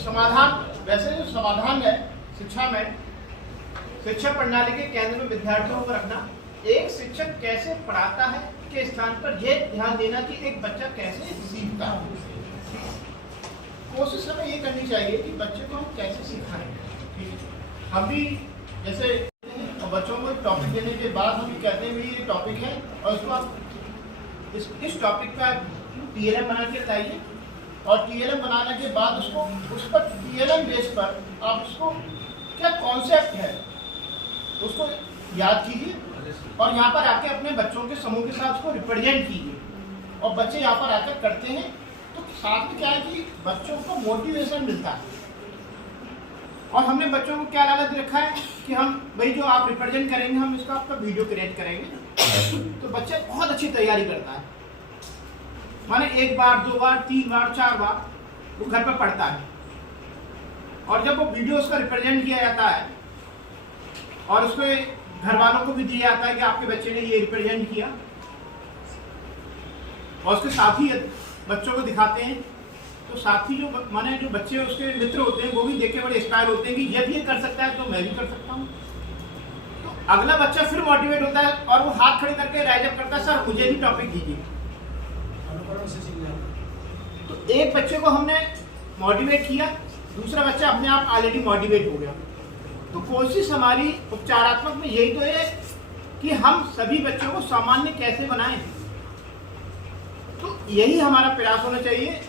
समाधान, वैसे जो समाधान है शिक्षा में, शिक्षा प्रणाली के केंद्र में विद्यार्थियों को रखना, एक शिक्षक कैसे पढ़ाता है के स्थान पर यह ध्यान देना कि एक बच्चा कैसे सीखता है। कोशिश हमें ये करनी चाहिए कि बच्चे को हम कैसे सिखाएं। हम भी जैसे बच्चों को टॉपिक देने के बाद हम ये कहते हैं भी ये टॉपिक है और उसको आप इस टॉपिक पे आप TLM बना के लाइए और TLM बनाने के बाद उसको उस पर TLM बेस पर आप उसको क्या कॉन्सेप्ट है उसको याद कीजिए और यहाँ पर आके अपने बच्चों के समूह के साथ उसको रिप्रेजेंट कीजिए और बच्चे यहाँ पर आकर करते हैं तो साथ में क्या है कि बच्चों को मोटिवेशन मिलता है। और हमने बच्चों को क्या लालच रखा है कि हम भाई जो आप रिप्रेजेंट करेंगे हम इसका आपका वीडियो क्रिएट करेंगे तो बच्चे बहुत अच्छी तैयारी करता है, माने 1 बार 2 बार 3 बार 4 बार वो घर पर पढ़ता है और जब वो वीडियो उसका रिप्रेजेंट किया जाता है और उसको घर वालों को भी दिया जाता है कि आपके बच्चे ने ये रिप्रेजेंट किया और उसके साथ ही बच्चों को दिखाते हैं तो साथी जो माने जो बच्चे उसके मित्र होते हैं वो भी देख के बड़े इंस्पायर होते हैं कि ये भी कर सकता है तो मैं भी कर सकता हूँ। तो अगला बच्चा फिर मोटिवेट होता है और वो हाथ खड़े करके राइज अप करता है सर मुझे भी टॉपिक दीजिए। तो एक बच्चे को हमने मोटिवेट किया, दूसरा बच्चा अपने आप ऑलरेडी मोटिवेट हो गया। तो कोशिश हमारी उपचारात्मक में यही तो है कि हम सभी बच्चों को सामान्य कैसे बनाएं। तो यही हमारा प्रयास होना चाहिए।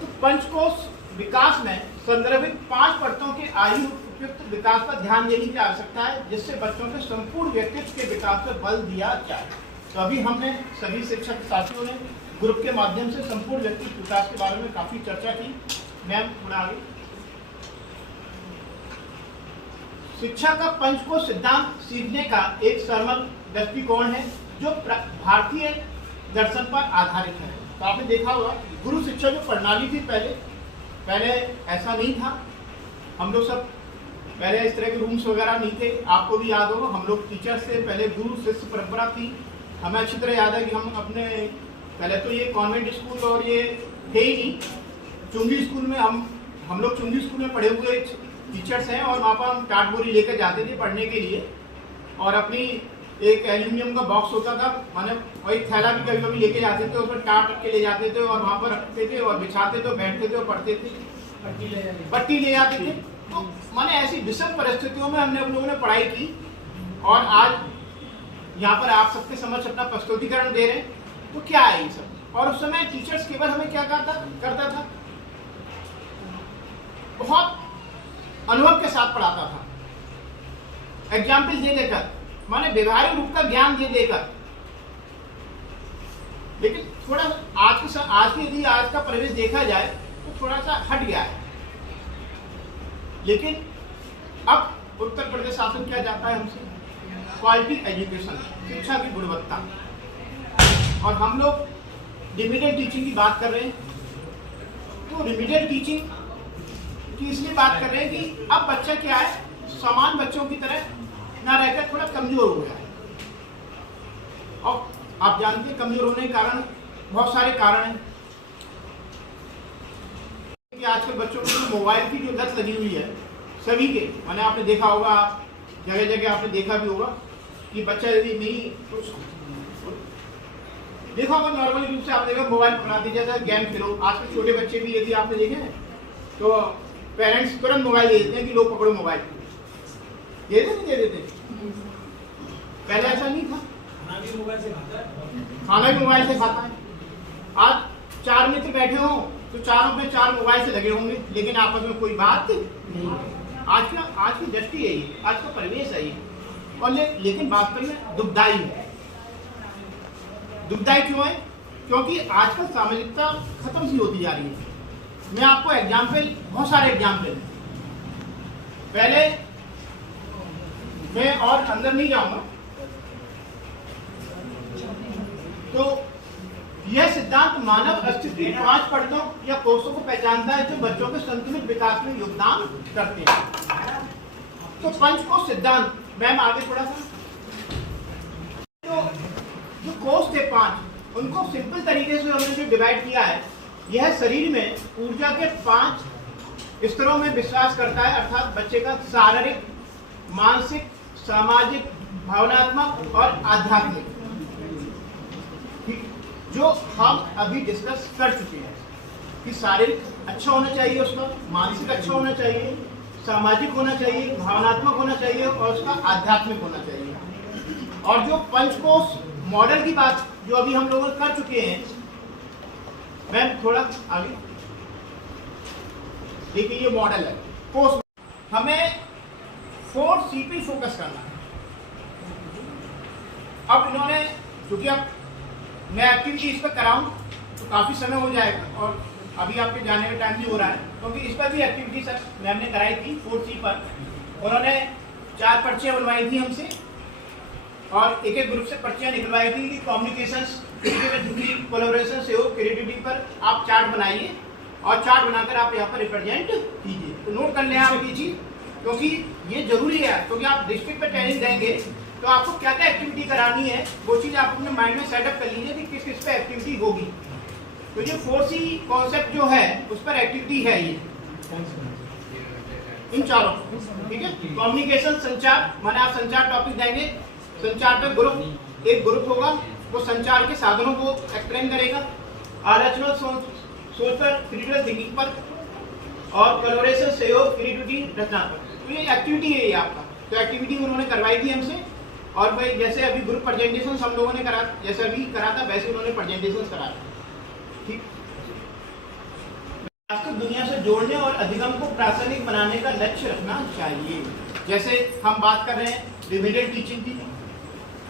तो पंचकोश विकास में संदर्भित 5 परतों के आयु उपयुक्त विकास पर ध्यान देने की आवश्यकता है जिससे बच्चों के संपूर्ण व्यक्तित्व के विकास पर बल दिया जाए। तो अभी हमने सभी शिक्षक साथियों ने ग्रुप के माध्यम से संपूर्ण व्यक्तित्व विकास के बारे में काफी चर्चा की। मैम थोड़ा आगे। शिक्षा का पंचकोश सिद्धांत सीखने का एक सरल दृष्टिकोण है जो भारतीय दर्शन पर आधारित है। तो आपने देखा होगा गुरु शिक्षा जो प्रणाली थी पहले ऐसा नहीं था। हम लोग सब पहले इस तरह के रूम्स वगैरह नहीं थे। आपको भी याद होगा हम लोग टीचर से पहले गुरु शिष्य परंपरा थी। हमें अच्छी तरह याद है कि हम अपने पहले तो ये कॉन्वेंट स्कूल और ये थे ही नहीं, चुंगी स्कूल में हम लोग चुंगी स्कूल में पढ़े हुए टीचर्स हैं और वहाँ पर हम टाट बोरी लेकर जाते थे पढ़ने के लिए और अपनी एक एल्यूमिनियम का बॉक्स होता था, माने वही थैला भी कभी कभी लेके जाते थे, उसमें टाट रख के ले जाते थे और वहाँ पर रखते थे और बिछाते थे, बैठते थे और पढ़ते थे, पट्टी ले जाते थे। तो माने ऐसी विषम परिस्थितियों में हमने हम लोगों ने पढ़ाई की और आज यहाँ पर आप सबके समझ अपना प्रस्तुतिकरण दे रहे हैं। तो क्या है ये सब। और उस समय टीचर्स केवल हमें क्या करता था, बहुत अनुभव के साथ पढ़ाता था, एग्जाम्पल दे देकर, माने व्यवहारिक रूप का ज्ञान दे देकर। लेकिन थोड़ा आज का परिवेश देखा जाए तो थोड़ा सा हट गया है। लेकिन अब उत्तर प्रदेश शासन क्या चाहता है हमसे, क्वालिटी एजुकेशन, शिक्षा की गुणवत्ता। और हम लोग रिमीडियल टीचिंग की बात कर रहे हैं। तो रिमीडियल टीचिंग की इसलिए बात कर रहे हैं कि अब बच्चा क्या है, समान बच्चों की तरह ना रहकर थोड़ा कमजोर हो गया है। और आप जानते हैं कमजोर होने के कारण बहुत सारे कारण हैं कि आजकल बच्चों को मोबाइल की जो लत लगी हुई है सभी के, माने आपने देखा होगा, जगह जगह आपने देखा भी होगा कि बच्चा यदि नहीं देखा होगा, नॉर्मली रूप से आपने देखा मोबाइल पकड़ा दीजिए जाता है, गेम खेलो। आजकल छोटे बच्चे भी यदि आपने देखे हैं तो पेरेंट्स तुरंत मोबाइल दे देते हैं कि लो पकड़ो मोबाइल, दे देते नहीं दे देते। पहले ऐसा नहीं था, खाना भी मोबाइल से खाता है। आज 4 मित्र बैठे हो तो चारों पे 4 मोबाइल से लगे होंगे लेकिन आपस में कोई बात नहीं। आज की दृष्टि है ये, आज का परिवेश है ये। और लेकिन बात करिए दुखदायी है। दुखदायी क्यों है? क्योंकि आजकल सामाजिकता खत्म सी होती जा रही है। मैं आपको एग्जाम्पल, बहुत सारे एग्जाम्पल हैं। पहले मैं और अंदर नहीं जाऊंगा। तो यह सिद्धांत मानव अस्तित्व की 5 परतों या कोषों को पहचानता है जो बच्चों के संतुलित विकास में योगदान करते हैं। तो पंचकोश सिद्धांत, मैम आगे थोड़ा सा, जो कोष थे 5, उनको सिंपल तरीके से हमने जो डिवाइड किया है यह शरीर में ऊर्जा के 5 स्तरों में विश्वास करता है, अर्थात बच्चे का शारीरिक, मानसिक, सामाजिक, भावनात्मक और आध्यात्मिक, जो हम अभी डिस्कस कर चुके हैं कि शारीरिक अच्छा होना चाहिए, उसका मानसिक अच्छा होना चाहिए, सामाजिक होना चाहिए, भावनात्मक होना चाहिए और उसका आध्यात्मिक होना चाहिए। और जो पंचकोश मॉडल की बात जो अभी हम लोग कर चुके हैं, मैं थोड़ा आगे देखिए, ये मॉडल है कोर्स, हमें 4C पे फोकस करना है। अब इन्होंने, क्योंकि अब मैं एक्टिविटी इस पर कराऊं तो काफी समय हो जाएगा और अभी आपके जाने का टाइम भी हो रहा है, क्योंकि इस पर भी एक्टिविटी सर मैम ने कराई थी 4C पर। उन्होंने 4 पर्चियां बनवाई थी हमसे और एक एक ग्रुप से पर्चियां निकलवाई थी कि कम्युनिकेशन, कोलैबोरेशन, सहयोग, क्रिएटिविटी पर आप चार्ट बनाइए और चार्ट बनाकर आप यहाँ पर रिप्रेजेंट कीजिए। तो नोट कर लें आप ये चीज, क्योंकि ये जरूरी है, क्योंकि आप डिस्ट्रिक्ट पर ट्रेनिंग देंगे तो आपको क्या क्या एक्टिविटी करानी है वो चीज आप अपने माइंड में सेटअप कर लीजिए कि किस किस पे एक्टिविटी होगी। तो ये 4C कॉन्सेप्ट जो है उस पर एक्टिविटी है ये इन चारों, ठीक है। कम्युनिकेशन, संचार, माने आप संचार टॉपिक देंगे, संचार पे ग्रुप, एक ग्रुप होगा वो संचार के साधनों को एक्सप्लेन करेगा, आलोचना सोच पर, क्रिटिकल थिंकिंग पर और कोलैबोरेशन, सहयोग, क्रिएटिविटी, रचना पर। तो ये एक्टिविटी है ये आपका। तो एक्टिविटी उन्होंने करवाई थी हमसे और भाई जैसे अभी ग्रुप प्रेजेंटेशन हम लोगों ने करा, जैसे अभी करा था वैसे उन्होंने प्रेजेंटेशन करा था, ठीक। वास्तविक दुनिया से जोड़ने और अधिगम को प्रासंगिक बनाने का लक्ष्य रखना चाहिए। जैसे हम बात कर रहे हैं रिमीडियल टीचिंग की,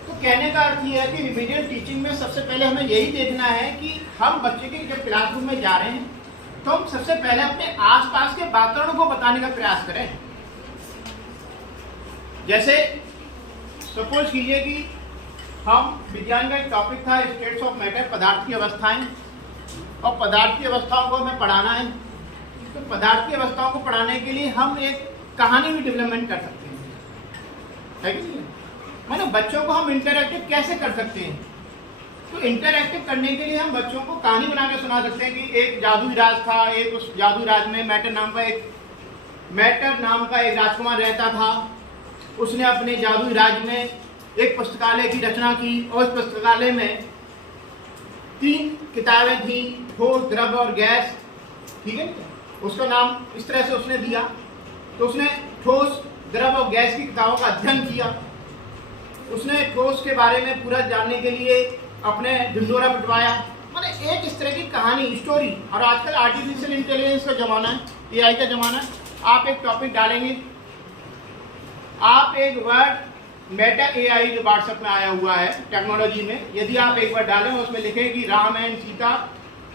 तो कहने का अर्थ ये है कि रिमीडियल टीचिंग में सबसे पहले हमें यही देखना है कि हम बच्चे के जब क्लासरूम में जा रहे हैं तो हम सबसे पहले अपने आसपास के वातावरण को बताने का प्रयास करें। जैसे सपोज कीजिए कि हम विज्ञान का एक टॉपिक था स्टेट्स ऑफ मैटर, पदार्थ की अवस्थाएं, और पदार्थ की अवस्थाओं को हमें पढ़ाना है। तो पदार्थ की अवस्थाओं को पढ़ाने के लिए हम एक कहानी भी डेवलपमेंट कर सकते हैं, है कि नहीं? मतलब बच्चों को हम इंटरैक्टिव कैसे कर सकते हैं? तो इंटरैक्टिव करने के लिए हम बच्चों को कहानी बना के सुना सकते हैं कि एक जादुई राज था, एक उस जादुई राज में मैटर नाम का एक राजकुमार रहता था। उसने अपने जादुई राज में एक पुस्तकालय की रचना की और उस पुस्तकालय में 3 किताबें थी, ठोस, द्रव्य और गैस, ठीक है। उसका नाम इस तरह से उसने दिया। तो उसने ठोस, द्रव्य और गैस की किताबों का अध्ययन किया। उसने ठोस के बारे में पूरा जानने के लिए अपने ढिंढोरा पिटवाया। मतलब एक इस तरह की कहानी, स्टोरी। और आजकल आर्टिफिशियल इंटेलिजेंस का जमाना है, AI का जमाना है। आप एक टॉपिक डालेंगे, आप एक वर्ड मेटा AI जो व्हाट्सएप में आया हुआ है टेक्नोलॉजी में, यदि आप एक बार डालें उसमें लिखें कि राम एंड सीता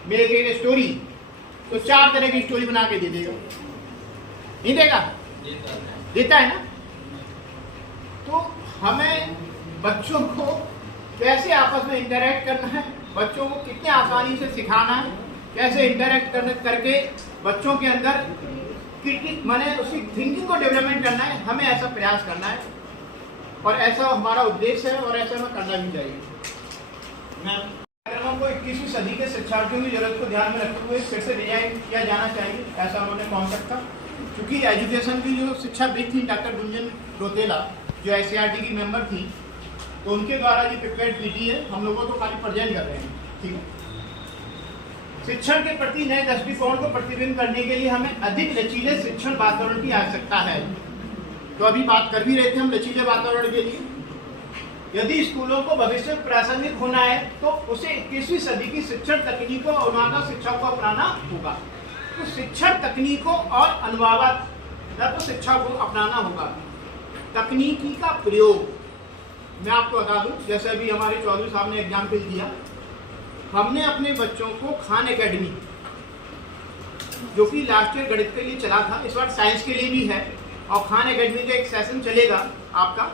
मिल के एक स्टोरी, तो 4 तरह की स्टोरी बना के दे देगा। नहीं देगा? देता है ना। तो हमें बच्चों को कैसे आपस में इंटरैक्ट करना है, बच्चों को कितने आसानी से सिखाना है, कैसे इंटरैक्ट करके बच्चों के अंदर माने उसकी थिंकिंग को डेवलपमेंट करना है, हमें ऐसा प्रयास करना है और ऐसा हमारा उद्देश्य है और ऐसा हमें करना भी चाहिए। कार्यक्रम को 21वीं सदी के शिक्षार्थियों की जरूरत को ध्यान में रखते हुए फिर से डिजाइन किया जाना चाहिए, ऐसा उन्होंने कॉन्सेप्ट था। क्योंकि एजुकेशन की जो शिक्षाविद थी डॉक्टर गुंजन रोतेला, जो SCRT की मेंबर थी, तो उनके द्वारा ये प्रिपेयर्ड पीटी है, हम लोगों को खाली प्रेजेंट कर रहे हैं, ठीक है। शिक्षण के प्रति नए दृष्टिकोण को प्रतिबिंब करने के लिए हमें अधिक लचीले शिक्षण वातावरण की आवश्यकता है। तो अभी बात कर भी रहे थे हम लचीले वातावरण के लिए। यदि स्कूलों को भविष्य में प्रासंगिक होना है तो उसे 21वीं सदी की शिक्षण तकनीकों और अनुवादक शिक्षा को अपनाना होगा। तो शिक्षण तकनीकों और अनुवादक शिक्षा को अपनाना होगा। तकनीकी का प्रयोग मैं आपको बता दूं, जैसे अभी हमारे चौधरी साहब ने एग्जाम्पल दिया, हमने अपने बच्चों को खान एकेडमी, जो कि लास्ट ईयर गणित के लिए चला था, इस बार साइंस के लिए भी है, और खान एकेडमी का एक सेशन चलेगा आपका,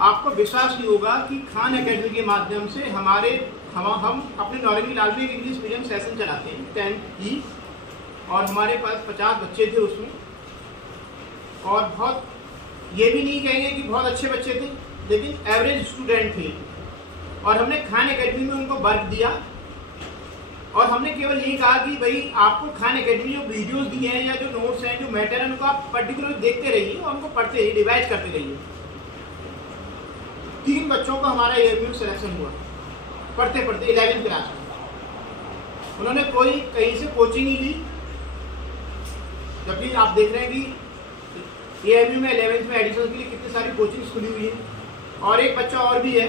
आपको विश्वास नहीं होगा कि खान एकेडमी के माध्यम से हम अपने नौरंगी लाल में एक इंग्लिश मीडियम सेशन चलाते हैं 10 ई, और हमारे पास 50 बच्चे थे उसमें, और बहुत ये भी नहीं कहेंगे कि बहुत अच्छे बच्चे थे, लेकिन एवरेज स्टूडेंट थे। और हमने खान एकेडमी में उनको वर्क दिया और हमने केवल यही कहा कि भाई आपको खान एकेडमी जो वीडियोस दिए हैं या जो नोट्स हैं, जो मैटर है, उनको आप पर्टिकुलर देखते रहिए और उनको पढ़ते रहिए, रिवाइज करते रहिए। 3 बच्चों का हमारा एएमयू सिलेक्शन हुआ पढ़ते पढ़ते 11वीं क्लास में। उन्होंने कोई कहीं से कोचिंग नहीं ली, जबकि आप देख रहे हैं कि एएमयू में 11वीं में एडिशन के लिए कितनी सारी कोचिंग्स खुली हुई है। और एक बच्चा और भी है,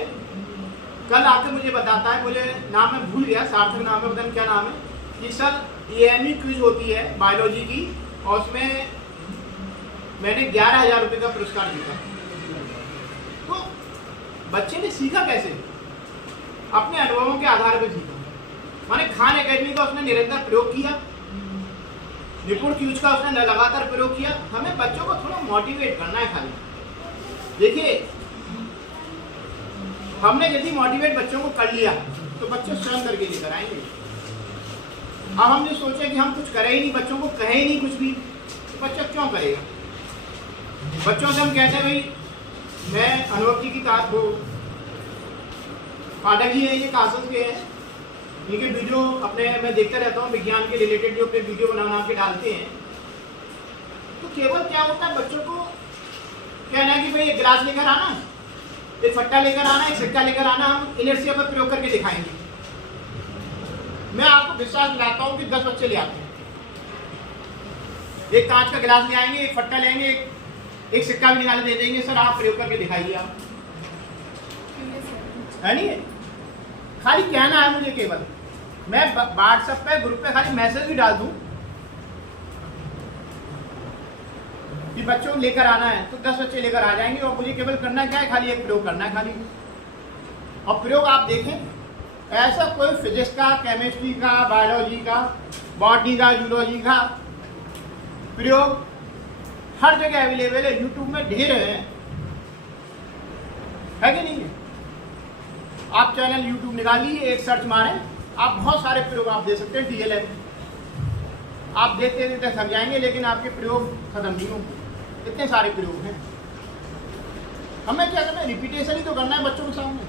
कल आकर मुझे बताता है, मुझे नाम मैं भूल गया, सार्थक नाम है, पता नहीं क्या नाम है, कि सर एएमयू क्विज होती है बायोलॉजी की और उसमें मैंने 11,000 रुपये का पुरस्कार जीता। तो बच्चे ने सीखा कैसे? अपने अनुभवों के आधार पर सीखा। माने खान एकेडमी का उसने निरंतर प्रयोग किया, निपुण क्यूज का उसने लगातार प्रयोग किया। हमें बच्चों को थोड़ा मोटिवेट करना है खाली। देखिए, हमने यदि मोटिवेट बच्चों को कर लिया तो बच्चे स्वयं करके लेकर आएंगे। अब हम जो सोचे कि हम कुछ करें ही नहीं, बच्चों को कहें ही नहीं कुछ भी, तो बच्चा क्यों करेगा? बच्चों से हम कहते हैं भाई, मैं अनुभव जी की वो पाठक जी है, ये कासस के हैं, इनके वीडियो अपने मैं देखता रहता हूँ, विज्ञान के रिलेटेड जो अपने वीडियो बना के डालते हैं। तो केवल क्या होता है, बच्चों को कहना है कि भाई एक गिलास लेकर आना, एक फट्टा लेकर आना, एक सिक्का लेकर आना, हम इनर्शिया पर प्रयोग करके दिखाएंगे। मैं आपको विश्वास दिलाता हूं कि 10 बच्चे ले आते हैं, एक कांच का गिलास ले आएंगे, एक फट्टा लेंगे, एक सिक्का भी निकाले दे देंगे, सर आप प्रयोग करके दिखाइए। आप है नहीं, खाली कहना है मुझे, केवल मैं व्हाट्सएप पे ग्रुप पे खाली मैसेज भी डाल दूं कि बच्चों लेकर आना है, तो 10 बच्चे लेकर आ जाएंगे और मुझे केवल करना क्या है, खाली एक प्रयोग करना है खाली। और प्रयोग आप देखें, ऐसा कोई फिजिक्स का, केमिस्ट्री का, बायोलॉजी का, बॉटनी का, जूलॉजी का प्रयोग हर जगह अवेलेबल है, यूट्यूब में ढेर है कि नहीं? आप चैनल यूट्यूब निकालिए, एक सर्च मारें, आप बहुत सारे प्रयोग आप दे सकते हैं। डीएलएम आप देखते देखते थक जाएंगे, लेकिन आपके प्रयोग खत्म नहीं होंगे, इतने सारे प्रयोग हैं। हमें क्या करना है, रिपीटेशन ही तो करना है बच्चों के सामने।